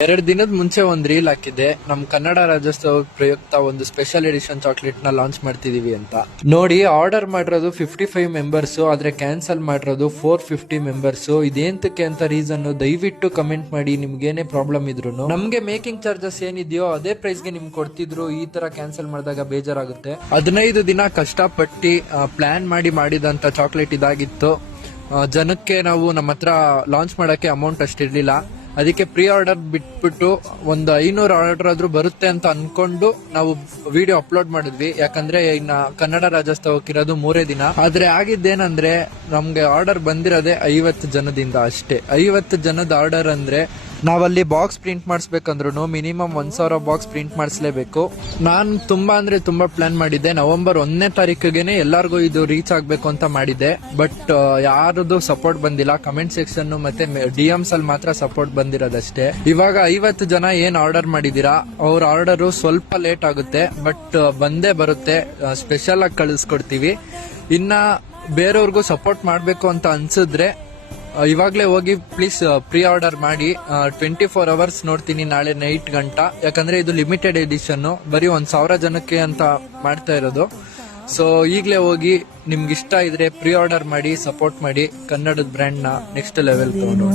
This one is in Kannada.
2 ದಿನದ ಮುಂಚೆ ಒಂದು ರೀಲ್ ಹಾಕಿದ್ದೆ, ನಮ್ ಕನ್ನಡ ರಾಜ್ಯೋತ್ಸವ ಪ್ರಯುಕ್ತ ಒಂದು ಸ್ಪೆಷಲ್ ಎಡಿಷನ್ ಚಾಕ್ಲೇಟ್ ನ ಲಾಂಚ್ ಮಾಡ್ತಿದೀವಿ ಅಂತ. ನೋಡಿ, ಆರ್ಡರ್ ಮಾಡಿರೋದು 55 ಮೆಂಬರ್ಸ್, ಆದ್ರೆ ಕ್ಯಾನ್ಸಲ್ ಮಾಡಿರೋದು 450 ಮೆಂಬರ್ಸ್. ಇದೇಂತಕ್ಕೆ ಅಂತ ರೀಸನ್ ದಯವಿಟ್ಟು ಕಮೆಂಟ್ ಮಾಡಿ. ನಿಮ್ಗೇನೇ ಪ್ರಾಬ್ಲಮ್ ಇದ್ರು ನಮ್ಗೆ ಮೇಕಿಂಗ್ ಚಾರ್ಜಸ್ ಏನಿದೆಯೋ ಅದೇ ಪ್ರೈಸ್ ಗೆ ನಿಮ್ಗೆ ಕೊಡ್ತಿದ್ರು. ಈ ತರ ಕ್ಯಾನ್ಸಲ್ ಮಾಡಿದಾಗ ಬೇಜಾರಾಗುತ್ತೆ. 15 ದಿನ ಕಷ್ಟಪಟ್ಟು ಪ್ಲಾನ್ ಮಾಡಿದಂತ ಚಾಕ್ಲೇಟ್ ಇದಾಗಿತ್ತು. ಜನಕ್ಕೆ ನಾವು ನಮ್ಮ ಹತ್ರ ಲಾಂಚ್ ಮಾಡಕ್ಕೆ ಅಮೌಂಟ್ ಅಷ್ಟಿರ್ಲಿಲ್ಲ. ಅದಕ್ಕೆ ಪ್ರೀ ಆರ್ಡರ್ ಬಿಟ್ಬಿಟ್ಟು ಒಂದು 500 ಆರ್ಡರ್ ಆದ್ರೂ ಬರುತ್ತೆ ಅಂತ ಅನ್ಕೊಂಡು ನಾವು ವಿಡಿಯೋ ಅಪ್ಲೋಡ್ ಮಾಡಿದ್ವಿ. ಯಾಕಂದ್ರೆ ಇನ್ನ ಕನ್ನಡ ರಾಜ್ಯೋತ್ಸವಕ್ಕಿರೋದು 3 ದಿನ. ಆದ್ರೆ ಆಗಿದ್ದೇನಂದ್ರೆ ನಮ್ಗೆ ಆರ್ಡರ್ ಬಂದಿರೋದೇ 50 ಜನದಿಂದ ಅಷ್ಟೇ. 50 ಜನದ ಆರ್ಡರ್ ಅಂದ್ರೆ ನಾವಲ್ಲಿ ಬಾಕ್ಸ್ ಪ್ರಿಂಟ್ ಮಾಡಿಸ್ಬೇಕಂದ್ರು ಮಿನಿಮಮ್ 1000 ಬಾಕ್ಸ್ ಪ್ರಿಂಟ್ ಮಾಡಿಸ್ಲೇಬೇಕು. ನಾನು ತುಂಬಾ ಪ್ಲಾನ್ ಮಾಡಿದ್ದೆ. ನವೆಂಬರ್ 1ನೇ ತಾರೀಕಿಗೆ ಎಲ್ಲಾರ್ಗು ಇದು ರೀಚ್ ಆಗ್ಬೇಕು ಅಂತ ಮಾಡಿದ್ದೆ. ಬಟ್ ಯಾರದು ಸಪೋರ್ಟ್ ಬಂದಿಲ್ಲ. ಕಮೆಂಟ್ ಸೆಕ್ಷನ್ ಮತ್ತೆ DMs ಅಲ್ಲಿ ಮಾತ್ರ ಸಪೋರ್ಟ್ ಬಂದಿರೋದಷ್ಟೇ. ಇವಾಗ 50 ಜನ ಏನ್ ಆರ್ಡರ್ ಮಾಡಿದೀರಾ, ಅವ್ರ ಆರ್ಡರ್ ಸ್ವಲ್ಪ ಲೇಟ್ ಆಗುತ್ತೆ, ಬಟ್ ಬಂದೇ ಬರುತ್ತೆ. ಸ್ಪೆಷಲ್ ಆಗಿ ಕಳಿಸ್ಕೊಡ್ತೀವಿ. ಇನ್ನ ಬೇರೆಯವ್ರಿಗೂ ಸಪೋರ್ಟ್ ಮಾಡ್ಬೇಕು ಅಂತ ಅನ್ಸಿದ್ರೆ ಇವಾಗ್ಲೇ ಹೋಗಿ ಪ್ಲೀಸ್ ಪ್ರೀ ಆರ್ಡರ್ ಮಾಡಿ. 24 ಅವರ್ಸ್ ನೋಡ್ತೀನಿ ನಾಳೆ ನೈಟ್ ಗಂಟ. ಯಾಕಂದ್ರೆ ಇದು ಲಿಮಿಟೆಡ್ ಎಡಿಷನ್, ಬರೀ 1000 ಜನಕ್ಕೆ ಅಂತ ಮಾಡ್ತಾ ಇರೋದು. ಸೊ ಈಗ್ಲೇ ಹೋಗಿ ನಿಮ್ಗೆ ಇಷ್ಟ ಇದ್ರೆ ಪ್ರೀ ಆರ್ಡರ್ ಮಾಡಿ, ಸಪೋರ್ಟ್ ಮಾಡಿ. ಕನ್ನಡದ ಬ್ರ್ಯಾಂಡ್ ನ ನೆಕ್ಸ್ಟ್ ಲೆವೆಲ್ ತಗೊಂಡು